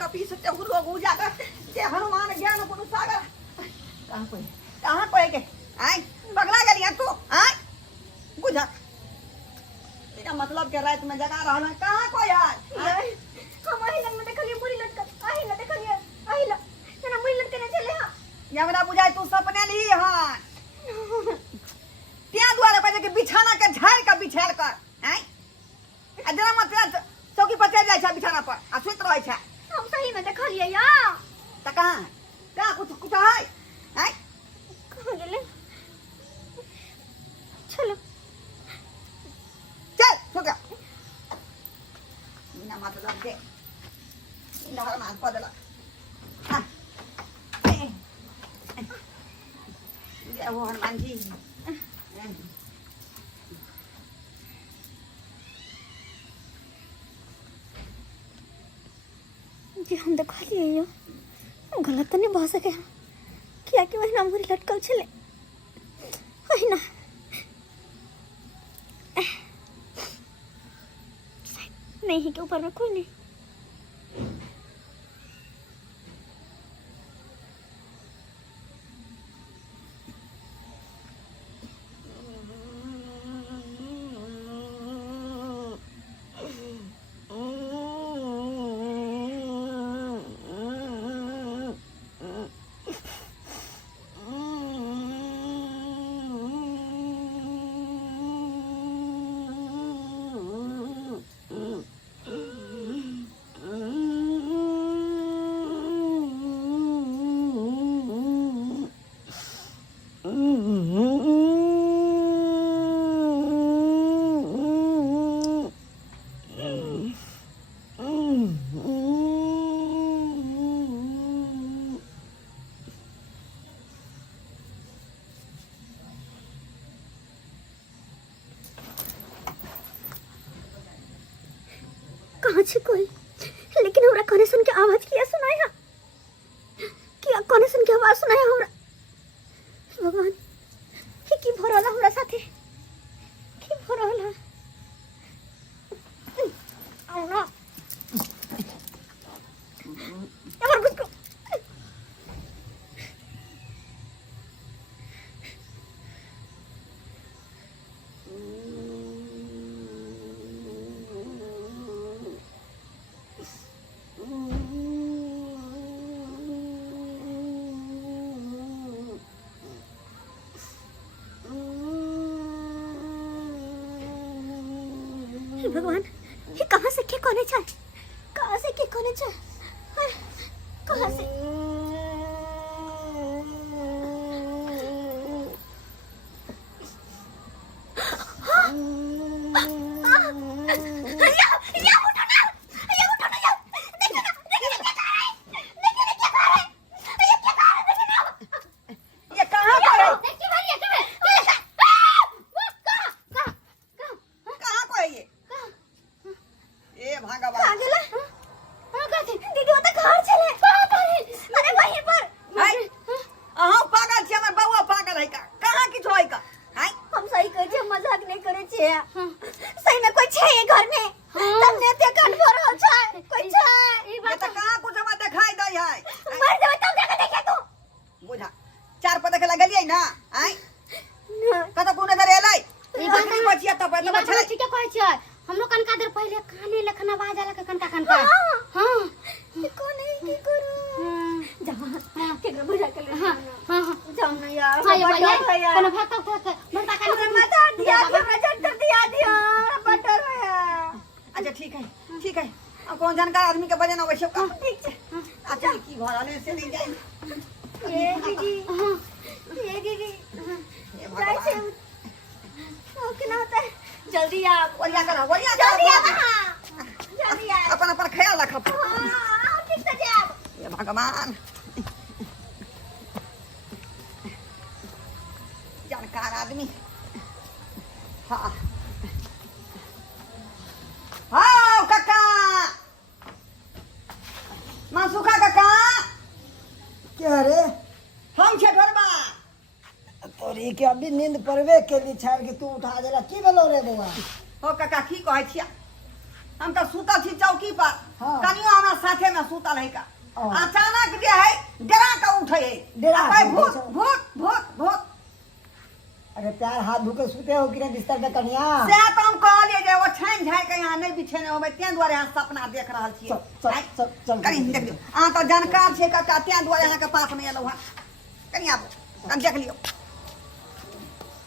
कपी से तेहु लोग उजागर जे हनुमान ज्ञान गुरु सागर कहां कोई के आई बगला गलिया तू आई बुझा तेरा मतलब के रात में जगा रहना कहां कोई आई हमारी लग में देखलिए बुरी लटक आई ना देखलिए आई ला तेरा मुई लटकने चले हां यमरा बुझाई तू सपने ली हां त्या द्वारा पजे के बिछाना के झाड़ के बिछाल कर आई अजरा मत चौकी पर चढ़ जाय छै बिछाना पर आ सुत रहै छै हम सही में देखलिए या त कहां कुछ है हैं कहां गेले चलो चल सो गया बिना मतलब के इन हर मान पदला हां ये वो हनुमान जी जी हम देखलिए यो गलत तो नहीं बह सके क्या कि वही मुरी लटकल छले वही ना नहीं के ऊपर में कोई नहीं कहाँ छे कोई लेकिन हमरा कोने सुन के आवाज किया सुनाया किया कोने सुन के आवाज सुनाया हमरा भगवान हे की भरोला हमरा साथे की भरोला आओ ना यार कुछ को भगवान ये कहाँ से क्या कोने चाय कहाँ से क्या कोने चाय कहाँ से सही में कोई छे घर में तने ते कान पर हो छै कोई छै ई बात त कहां कुछ में दिखाई दई है मर जब तब देखे देखे तू बुझा चार पता के लगलिए ना आई कत कोने दर एलै ई बात नहीं बचिया त पहले बचले ठीक है कहै छै हम लोग कनका देर पहले काने लखन आवाज आला के कनका हां कोने की करू जा केकरा बुझा के ले हां जाओ ना यार भैया कोन भात बड़का कान मत दिया हमरा जंतर दिया दियो बटर भैया अच्छा ठीक है अब कौन जानकार आदमी के बजे ना वैसे का ठीक है अच्छा की भराले से नहीं जाए ये दीदी जाए से ओ केना होता है जल्दी आ जल्दी आ अपन ख्याल रख हां ठीक से जा ये भगवान जानकार आदमी हाँ हाँ काका मासुखा काका क्या रे हम छे घरबा तोरी के अभी नींद पड़वे के लिए छाड़ के तू उठा देला की बोलो रे बउआ हो काका की कहै छिया हम तो सूतल थी चौकी पर हाँ। कनियो हमारा साथे में सूतल है का हाँ। अचानक जे है डरा के उठे है डरा आ कहे, के भूत उठे। भूत भूत भूत अरे प्यार हाथ धोके सूते हो कि नहीं बिस्तर पे कन्या से तो हम कहलिए जे वो छाइन झाइ के यहाँ नहीं बिछेने होबे ते दुआरे यहाँ सपना देख रहल छियै चल कनी देख लियो अहाँ तो जानकार छै कटा ते दुआरे यहाँ के पास में एलौ हँ कनी आबू कनी देख लियो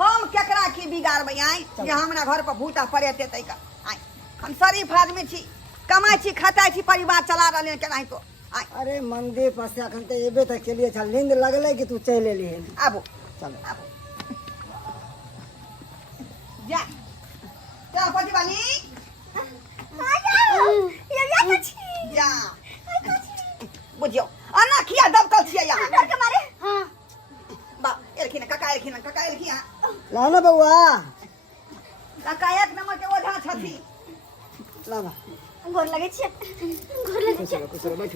हम केकरा की बिगाड़बै आई जे हमरा घर पर भूता पड़ेते तै का आई हम शरीफ आदमी छी कमाई छी खटाई छी परिवार चला रहले केनाहि तो आई अरे मंदिर पर से अखन ते एबे तक चलिए चल नींद लगले कि तू चल एली आबू चल आबू जा जा पति बानी जा बुझियो अन्ना खिया दबकल छियै यहाँ डर के मारे हां बा एलखिन काका एलखिन ला ना बउआ काका एक नंबर के ओझा छथि ला बा गोर लगे छे कुछ बैठ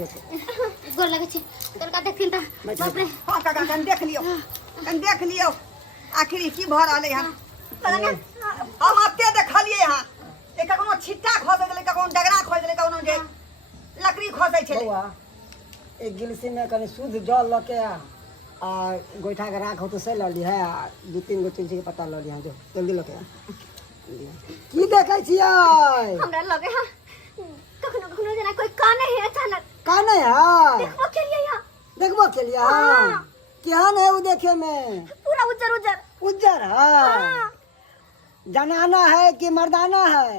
गोर लगे छे तनका देखिन त बाप रे हाँ काका कन देख लियो आखिर की भऽ रहलै हन पता ना हम अते देखलियै यहाँ एक कोनो छिट्टा खोसे देलै कोनो डगरा खोसे देलै कोनो जे लकड़ी खोसे छलै बउआ एक गिलसी में कनी शुद्ध जल लके आ गोइठा के राख हो तो से लली है आ 2-3 गो तुलसी के पत्ता लली है जो जल्दी लके की देखै छियै हमरा लगे हां कखनो जना कोई काने है अचानक काने है देखबो के लिए या देखबो के लिए हां केहन है वो देखे में पूरा उज्जर उज्जर है हां जनाना है कि मर्दाना है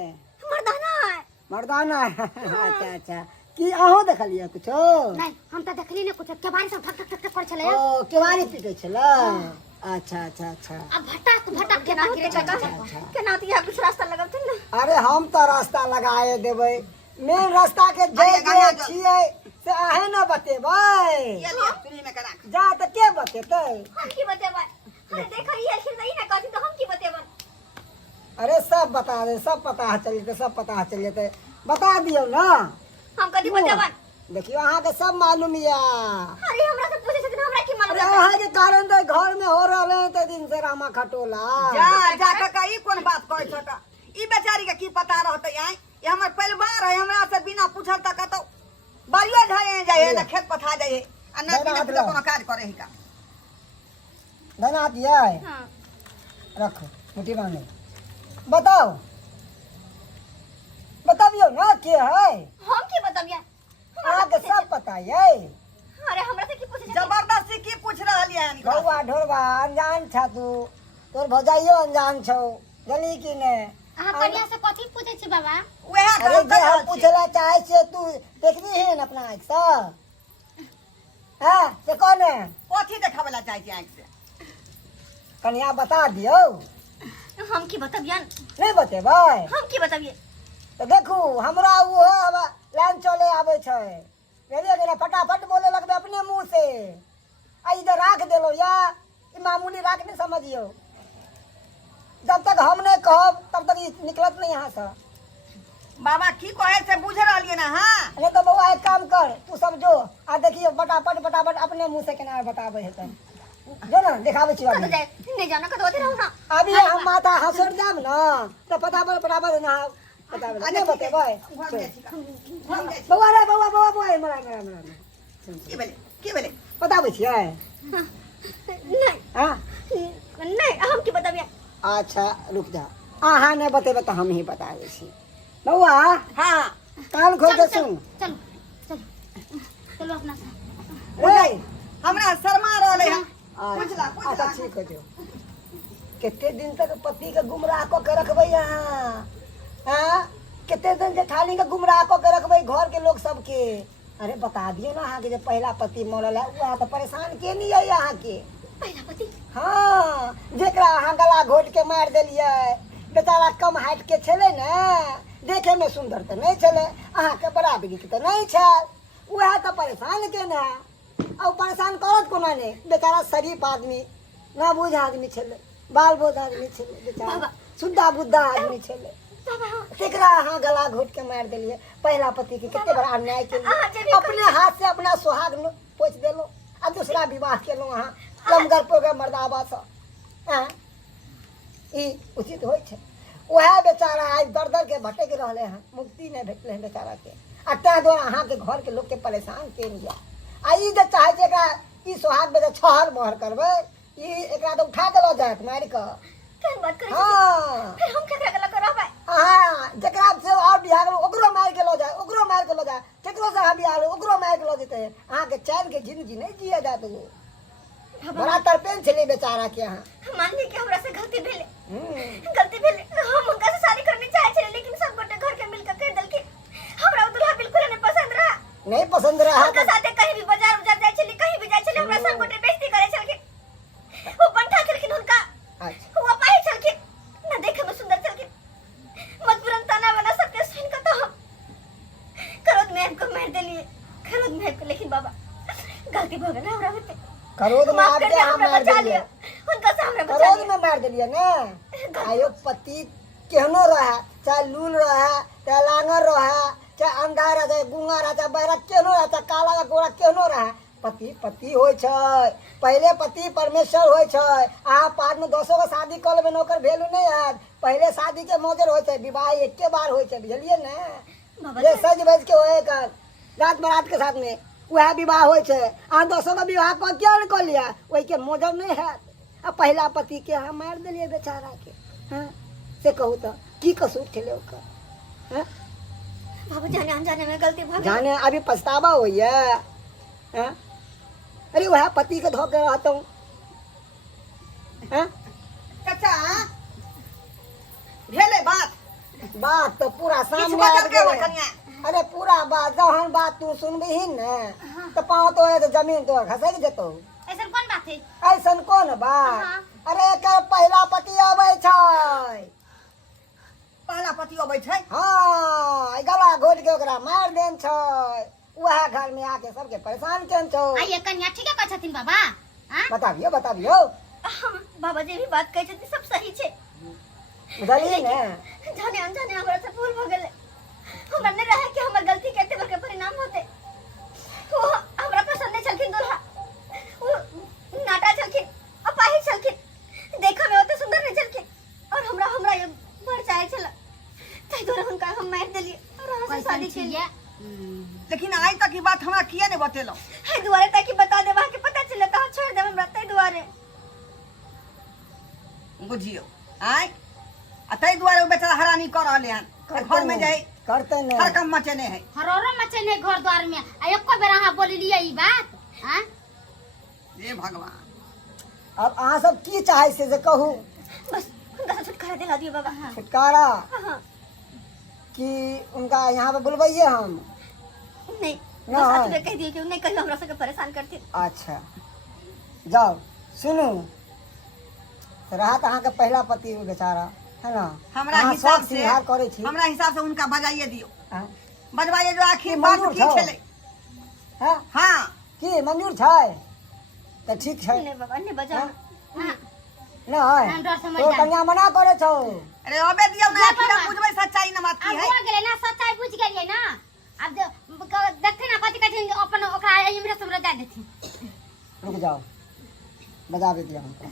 मर्दाना है मर्दाना है अच्छा अच्छा कि अहो देखलिए कुछो नहीं हम त देखली ने कुछ केवारी सब ठक ठक ठक कर छले ओ केवारी पीटे छले अच्छा अच्छा अच्छा अब भटक के ना गिरे काका केना तिया कुछ रास्ता लगल थे ना अरे हम तो रास्ता लगाए देबै मेन रास्ता के जे जे छियै से अहे न बतेबै ये ले तुनी में करा जा त के बतेतै हम की बतेबै अरे देखा ये फिर नहीं ना कहती तो हम की बतेबै अरे सब बता दे सब पता चल जेतै सब पता चल जेतै बता दियौ ना हम कदी बतेबै देखियो अहाँ के सब मालूम या अरे हमरा से पूछे छथिन हमरा की मालूम अरे अहाँ के कारण तो घर में हो रहले त दिन से रामा खटोला जा काका ई कोन बात कहै छ का ई बेचारी के की पता रहतै आई ये हमर परिवार है हमरा से बिना पूछल त कतौ बारियो जाए जाए ना खेत पथा जाए आ ना बिना कोनो काज करे है का धना दिया हां रखो मुट्ठी बांधो बताओ बताबियो ना के है हम की बतबिया आगे सब पता ये अरे हमरा से की पूछे छथिन जबरदस्ती की पूछ रहलिए हन ढोलवा ढोलवा अनजान छा तू तोर भौजाइयो अनजान छौ जली कि ने अहाँ कनिया से कथी पूछे छी बाबा वह अरे जे हम पूछला चाहे छे तू देखनी है अपना आँख से हां से कौन है कथी देखावला चाहे छी आँख से कनिया बता दियो हम की बतबिया नहीं बतेबै हम की बतबिए तो देखू हमरा वो लाइन चले आवे छै बुझलिए कि ना फटाफट बोले लगबे अपने मुंह से आ इधर राख देलो या ई मामूली राख नहीं समझियो जब तक हम नहीं कहब तब तक ई निकलत नहीं यहाँ से बाबा की कहे से बुझ रहलिए ना हां नहीं तो बउआ एक काम कर तू सब जो आ देखियो फटाफट फटाफट अपने मुंह से केना बतावे है तन जो ना दिखावे छी कत जाए नहीं जाना कत होते रहू ना अभी हम माता हंसर जाब ना तो फटाफट फटाफट ना बतावे नहीं बतेबै बउआ रे बउआ मरा की बेले बताबै छियै नहीं हां नहीं हम की बतबिया अच्छा रुक जा अहाँ नहीं बतेबै तो हम ही बताबै छी बउआ हां कान खोल के सुन चलो अपना रे हमरा शर्मा रहले हन पूछला अच्छा ठीक है जो कितने दिन तक पति के गुमराह को के रखबै यहाँ हाँ कितने दिन से थाली के गुमराह को के रखबै घर के लोग सबके अरे बता दिए ना अहाँ के जो पहला पति मरल है वह तो परेशान के नहीं है यहाँ के पहला पति हाँ जेकरा अहाँ गला घोट के मार देलिए बेचारा कम हाइट के छले ना देखे में सुंदर तो नहीं छले अहाँ के बराबरी के तो नहीं छल वह तो परेशान के ना और परेशान करत कोना ने बेचारा शरीफ आदमी ना बुझ आदमी छले बाल बोझ आदमी छले बेचारा शुद्धा बुद्धा आदमी छले तेकरा अहाँ गला घोट के मार देलिए पहला पति के कितने बड़ा अन्याय के अपने हाथ से अपना सुहाग पोछ देलो आ दूसरा विवाह केलो अहाँ लमगर पोगर मर्दाबा से ई उचित होय छै वह बेचारा आज दर दर के भटक रहे हैं, मुक्ति नहीं भेटले हैं बेचारा के। आ तै द्वारा अहाँ के घर के लोग के परेशान केन गया। आ ई जे चाहे छै एकरा ई सोहाग में छहर मोहर करबै, ई एकरा तो उठा के ल जात मार के। केहन बात करै छी? हां फिर हम केकरा गला करबै? हां जकरा से और बिहार में ओकरो मार के ल जाए, ओकरो मार के ल जाए, केकरो से बिहार ओकरो मार के ल जेतै। अहाँ के चैन के जिंदगी नहीं जिया जात वो। बड़ा तरपेन छले बेचारा के। अहाँ मान ली कि हमरा से गलती भेले, गलती भेले। हम उनका से शादी करनी चाहे छे, लेकिन सब गोटे घर के मिलकर कर देलके। हमरा दुल्हा बिल्कुल नहीं पसंद रहा, नहीं पसंद रहा। उनका साथे कहीं भी बाजार उजार जाय छे, कहीं भी जाय छे, हमरा सब गोटे बेइज्जती करे छलके। वो पंठा करके उनका अच्छा वो पाई छलके, ना देखे में सुंदर छलके। मजबूरन ताना बना सबके सुन के तो हम क्रोध में हमको मार देलिए, क्रोध में हमको। लेकिन बाबा गलती हो गई हमरा होते, करोड़ में आप के हम मार दिलिए, उनका से हमरा बचा करोड़ लिया। में मार दिलिए ना। आयो पति केहनो रहा, चाहे लूल रहा, चाहे लांगर रहा, चाहे अंधा रहा, चाहे गुंगा रहा, चाहे बहरा केहनो रहा, चाहे काला या गोरा केहनो रहा, पति पति होय छै। पहले पति परमेश्वर होय छै। अहाँ बाद में 10 गो शादी कर लेबै, ओकर वैल्यू नहीं है। पहले शादी के मौजर होय छै, विवाह एके बार होय छै, बुझलिए ना। ये सज बज के होए कर रात बरात के साथ में वह विवाह होय छै। अहाँ 10 गो विवाह कर क्या कर लिया, ओहि के मौजर नहीं है। अब पहला पति के अहाँ मार दिलिए बेचारा के। हाँ से कहू तो की कसूर छले ओकर? हाँ बाबू जाने अनजाने में गलती भऽ गेल। जाने अभी पछतावा होइए। हाँ अरे वह पति के धोके रहता हूँ। हाँ चाचा भेले बात तो पूरा किछु सामने बदल आबि के गेलै। कनिया। अरे पूरा बात जहन बात तू सुनबही ने तो पाँव तो जमीन तो खसक जेतौ। ऐसन कोन बात है? ऐसन कोन बात? हाँ। अरे एकर पहला पति अबै छै। पहला पति अबै छै। हाँ गला घोट के ओकरा मार देन छै। वह घर में आके सबके परेशान केन छौ। आइए कन्या ठीक है कहै छथिन बाबा। हां बताबियो बताबियो। बाबा जे भी बात कहै छथिन सब सही छै। बुझलिए ने। जाने अनजाने हमरा से भूल भ गेलै। हमरा नहीं रहे कि हमर गलती के एते बड़का परिणाम होते। वो हमरा पसंद नहीं छलखिन दुल्हा, वो नाटा छलखिन, अपाही छलखिन, देखा में ओते सुंदर नहीं छलखिन, और हमरा ये बड़ चाहे छला। तै दुआरे हुनका हम मार देलिए और अहाँ से शादी केलिए। लेकिन आज तक ई बात हमरा किए नहीं बतेलो? है दुआरे ताकि बता देबा के पता चले त हम छोड़ देब हमरा तै दुआरे। बुझियो आय आ तै दुआरे ओ बेचारा हरानी कर रहले हन। घर में जाए करते नहीं। हर काम मचे नहीं है। हरोरो मचे नहीं घर द्वार में। आ एको बेर अहाँ बोलिलिए ई बात? हां हे भगवान अब अहाँ सब की चाहे से जे कहू। बस उनका से छुटकारा दिला दियो बाबा। हां छुटकारा हां कि उनका यहाँ पे बुलवाइए हम? नहीं ना, बस हाँ। अतबे कह दियो कि नहीं कहियो हमरा सबके परेशान करथिन। अच्छा जाओ सुनू। तो रहा अहाँ के पहला पति बेचारा है ना। हमरा अहाँ हिसाब सब से सिंगार करे छी। हमरा हिसाब से उनका बजाइए दियो। हाँ? बजवाइए जो आखिर की बात मंजूर की छौ? छले। हाँ? हां की मंजूर छै? तो ठीक है। नहीं बाबा नहीं बजा। हाँ? हां ना है हम डर समझ तो जाए। कन्या मना करे छौ। अरे अबे दियो ना हाँ, आखिर बाबा। बुझबै सच्चाई न बात अब की है। बोल गेले ना, सच्चाई बुझ गेलिए ना। अब देखते ना पति कहथिन अपन ओकरा इमरे समझ जा देथिन। रुक जाओ बजावे दिया हमको।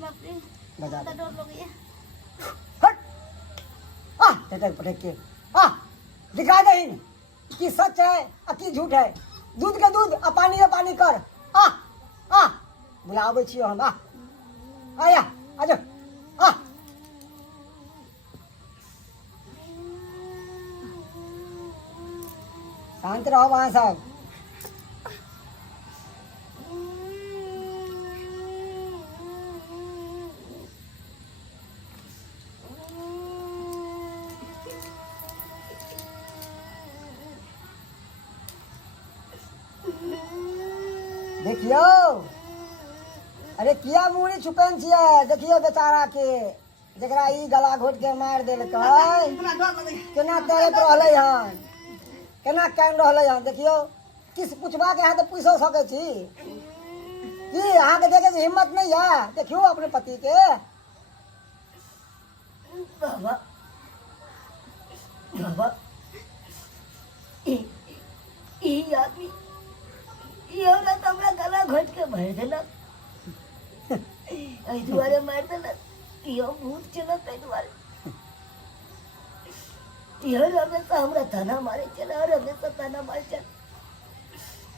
बाप रे बजा तो दे। डर लग गया। हट आ टटक पटक के आ दिखा दही कि सच है आ कि झूठ है। दूध के दूध आ पानी के पानी कर। आ बुलावे छियो हम। आया आजा आ शांत रहो वहां सब। देखियो अरे किया मुड़ी छुपन छियै। देखियो बेचारा के जकरा ई गला घोट के मार देलकै हमरा डर लगै। केना तड़प रहलै हन, केना कान रहलै हन। देखियो किस पूछबा के अहाँ तो पूछो सकै छी कि अहाँ के देखे हिम्मत नहीं है। देखियो अपने पति के। बाबा बाबा ई आदमी ई औरत हमरा गला घोट के मार देलक। एहि दुआरे मार देलक कि हम भूत चलत एहि दुआरे। यह रमेशा हमरा ताना मारे चला रमेशा ताना मारे चल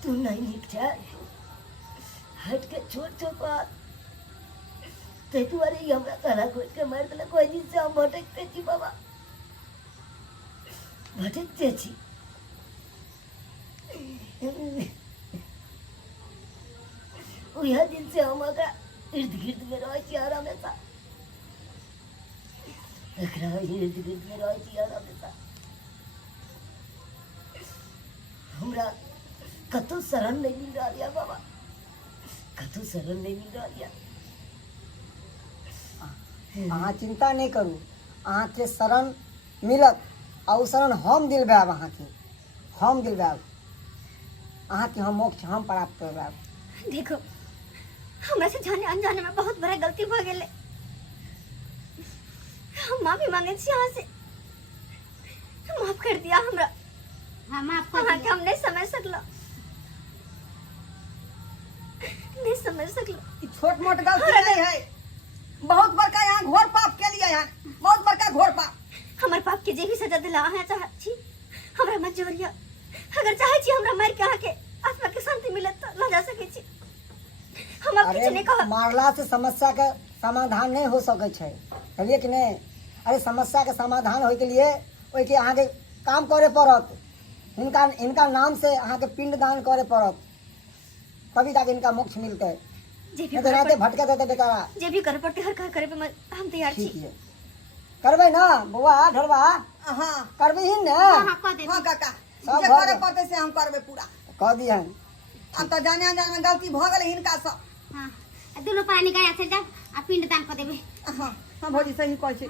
तू नहीं निक जाए हट के छोट छोट बात ते तुम्हारे ही हमरा ताना खोज के मार दिला कोई दिन से हम भटकते छी बाबा भटकते छी यह दिन से हम अगर इर्द गिर्द में रह छी रमेशा इर्द गिर्द में रह छी रमेशा हमरा कतौ शरण नहीं मिल रहा है बाबा कतौ शरण नहीं मिल रहा है अहाँ चिंता नहीं करू अहाँ के शरण मिलत और शरण हम दिलवाब अहाँ के हम दिलवाब अहाँ के हम मोक्ष हम प्राप्त करवाब। देखो हमरा से जाने अनजाने में बहुत बड़ा गलती हो गेले हम माफी मांगे छी यहाँ से माफ कर दिया हमरा हाँ माफ कर दिया हम नहीं समझ सकलो नहीं समझ सकलो ई छोट मोट गलती नहीं है बहुत बड़का यहाँ घोर पाप के लिए यहाँ बहुत बड़का घोर पाप हमर पाप के जे भी सजा दिला है चाहत छी हमरा मंजूरिया अगर चाहे छी हमरा मार के आके आत्मा के शांति मिलत त ल जा सके छी हम अब किछ नहीं कह मारला से समस्या के समाधान नहीं हो सके छै कहलिए कि नहीं। अरे समस्या के समाधान होय के लिए ओय के अहाँ के काम करे पड़त इनका नाम से अहाँ के पिंड दान करे पड़त तभी जाके इनका मोक्ष मिलते जे भी नहीं तो भटके देते बेचारा जे भी करे पड़ते हर कर करे पे हम तैयार छी ठीक है करबे ना बुआ ढलवा हाँ करबे ही ना हां कह दे हाँ काका सब जे भऽ करे गेल। पड़ते से हम करबे पूरा कह दिहन अब तो जाने अनजाने में गलती भ गेल हिनका सब हां दोनों पानी गया से जा आ पिंड दान कर देबे हाँ हाँ भौजी सही कहै छी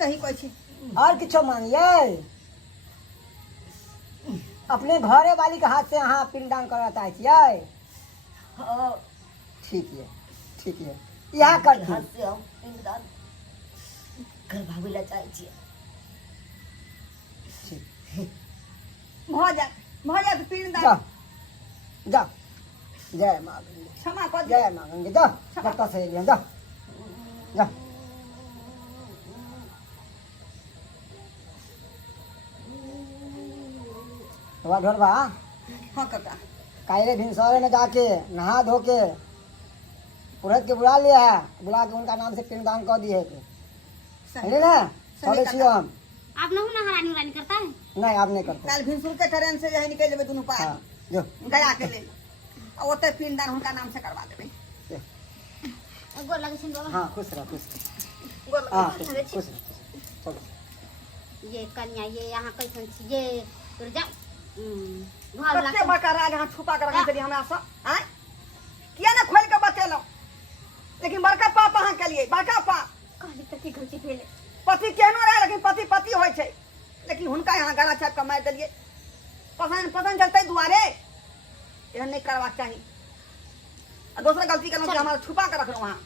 सही कहै छी और किछो मांगिए अपने घरे वाली के हाथ से अहाँ पिंडदान करना चाहे छियै हाँ ठीक है यह कर हाथ से हम पिंडदान करवावे ला चाहे छी भ जा तो पिंड जा दान जा जय माँ गंगे क्षमा कर दे जय माँ गंगे जा जब से एलियन जा जा ढोलवा हाँ काका कायरे भिनसरे में जाके नहा धो के पुरोहित के बुला लिया है बुला के उनका नाम से पिंडदान कर दिए थे समझे ना चले छियो हम आप न ना हरानी उरानी करता है नहीं आप नहीं करते काल भिनसुर के ट्रेन से यही निकल लेबे दुनू पार हाँ जो गया के ले और ओते पिंडदान हुनका नाम से करवा देबे गोर लगे छिन बाबा हाँ खुश रह गोर हाँ लगे खुश रह चलो ये कन्या ये यहाँ कैसन छी ये तुर जा घर कते वाला बड़का राज यहाँ छुपा के रखने हमरा सब आय किया ना खोल के बतेलो लेकिन बड़का पाप अहाँ के लिए बड़का पाप कहली कथी गलती भेले पति केहनो रहे लेकिन पति पति होय छै लेकिन हुनका यहाँ गला छाप के मार देलिए पसंद चलते दुआरे एहन नहीं करबाक चाही आ दोसर गलती केलहुँ कि हमरा छुपा के रखलहुँ अहाँ